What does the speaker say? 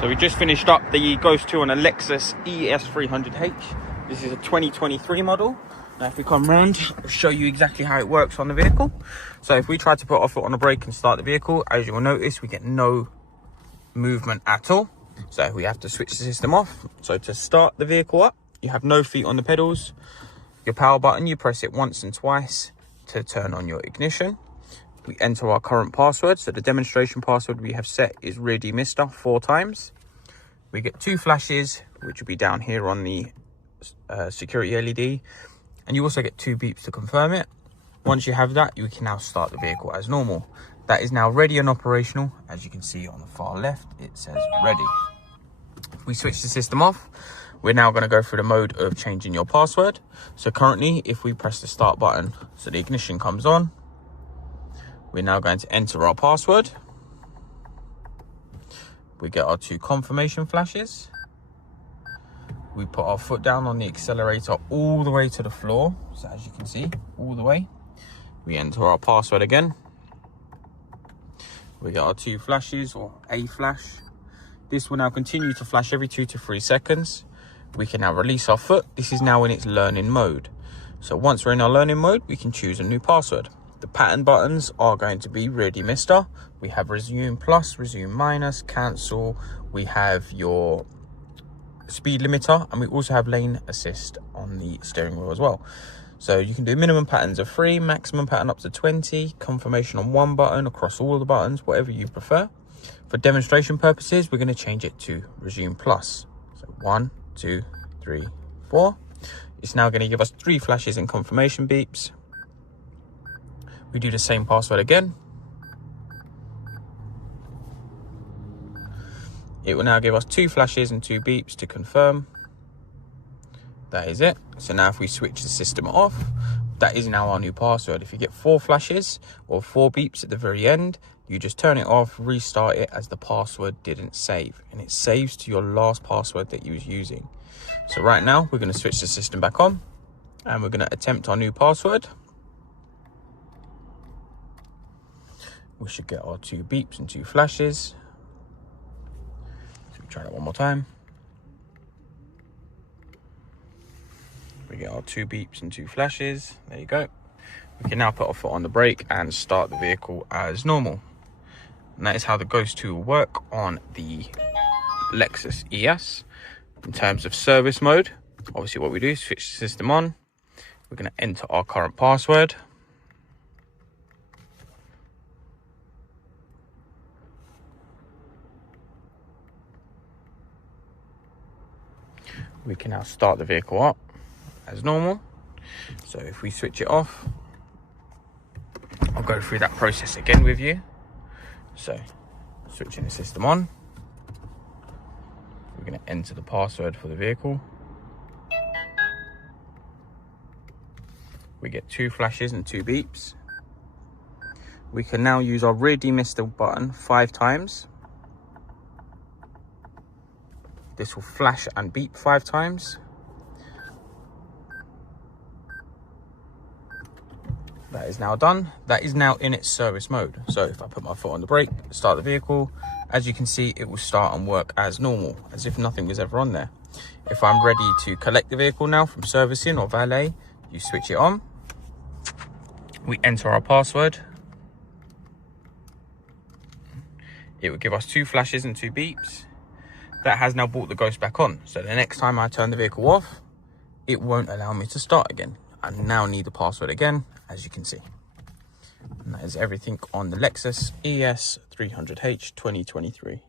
So we just finished up the Ghost 2 on a Lexus ES300h. This is a 2023 model. Now if we come round, I'll show you exactly how it works on the vehicle. So if we try to put our foot on the brake and start the vehicle, as you will notice, we get no movement at all. So we have to switch the system off. So to start the vehicle up, you have no feet on the pedals. Your power button, you press it once and twice to turn on your ignition. We enter our current password. So the demonstration password we have set is Ready Mister 4 times. We get 2 flashes, which will be down here on the security LED. And you also get 2 beeps to confirm it. Once you have that, you can now start the vehicle as normal. That is now ready and operational. As you can see on the far left, it says ready. If we switch the system off, we're now going to go through the mode of changing your password. So currently, if we press the start button, so the ignition comes on, we're now going to enter our password. We get our 2 confirmation flashes. We put our foot down on the accelerator all the way to the floor. So as you can see, all the way. We enter our password again. We get our 2 flashes, or a flash. This will now continue to flash every 2 to 3 seconds. We can now release our foot. This is now in its learning mode. So once we're in our learning mode, we can choose a new password. The pattern buttons are going to be Ready Mister. We have Resume Plus, Resume Minus, Cancel. We have your speed limiter, and we also have Lane Assist on the steering wheel as well. So you can do minimum patterns of 3, maximum pattern up to 20, confirmation on 1 button across all the buttons, whatever you prefer. For demonstration purposes, we're going to change it to Resume Plus. So 1, 2, 3, 4. It's now going to give us 3 flashes and confirmation beeps. We do the same password again. It will now give us 2 flashes and 2 beeps to confirm. That is it. So now if we switch the system off, that is now our new password. If you get 4 flashes or 4 beeps at the very end, you just turn it off, restart it, as the password didn't save. And it saves to your last password that you was using. So right now, we're going to switch the system back on, and we're going to attempt our new password. We should get our 2 beeps and 2 flashes. So we try that one more time. We get our 2 beeps and 2 flashes. There you go. We can now put our foot on the brake and start the vehicle as normal. And that is how the Ghost 2 will work on the Lexus ES. In terms of service mode, obviously what we do is switch the system on. We're going to enter our current password. We can now start the vehicle up as normal. So if we switch it off, I'll go through that process again with you. So switching the system on, we're going to enter the password for the vehicle. We get 2 flashes and 2 beeps. We can now use our Ready Mister button 5 times. This will flash and beep 5 times. That is now done. That is now in its service mode. So if I put my foot on the brake, start the vehicle, as you can see, it will start and work as normal, as if nothing was ever on there. If I'm ready to collect the vehicle now from servicing or valet, you switch it on. We enter our password. It will give us 2 flashes and 2 beeps. That has now brought the Ghost back on. So the next time I turn the vehicle off, it won't allow me to start again. I now need the password again, as you can see. And that is everything on the Lexus ES300h 2023.